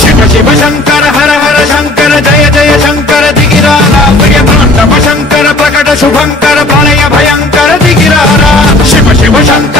शिव शिव शंकर हर हर शंकर जय जय शंकर दिगिरारा प्रियतांडव शंकर प्रकट शुभंकर प्रणय भयंकर दिगिरारा शिव शिव शंकर